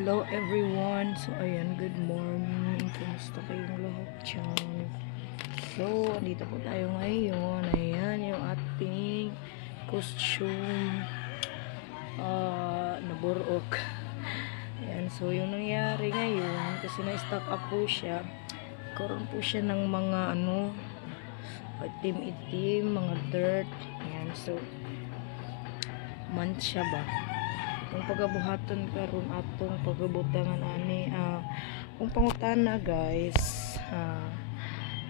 Hello everyone. So ayan, good morning. Kumusta kayong lahat dyan? So, andito po tayo ngayon. Ayan, yung ating costume naburok. Ayan, so yung nangyari ngayon, kasi na-stock up po siya. Karoon po siya ng mga itim-itim, mga dirt. Ayan, so mancha ba? Kung pagabuhaton karon atong pagabutangan ani kung pangutana guys,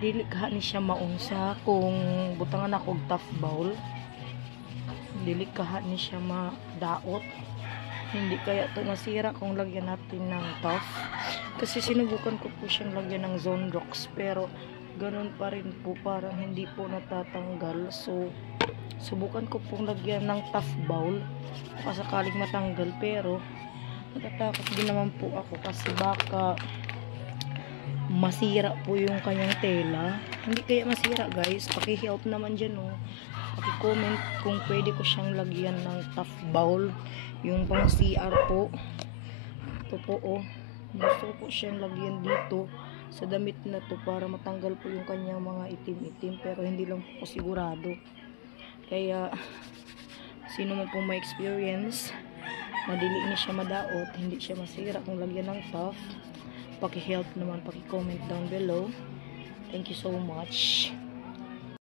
dili ka ni siya maunsa kung butangan ako og tough bowl, dili ka ni siya madaot, hindi kaya to masira kung lagyan natin ng tough, kasi sinubukan ko po siyang lagyan ng zone rocks pero ganun pa rin po, parang hindi po natatanggal. So subukan ko pong lagyan ng tough bowl sakaling matanggal, pero natatakot din naman po ako kasi baka masira po yung kanyang tela. Hindi kaya masira guys, paki-help naman dyan paki-comment kung pwede ko siyang lagyan ng tough bowl, yung pang CR po. Ito po gusto ko siyang lagyan dito sa damit na to para matanggal po yung kanyang mga itim-itim, pero hindi lang po sigurado. Kaya sino man pong may experience na dili ni siya madaot, hindi siya masira kung lagyan ng tough, paki-help naman, paki-comment down below. Thank you so much.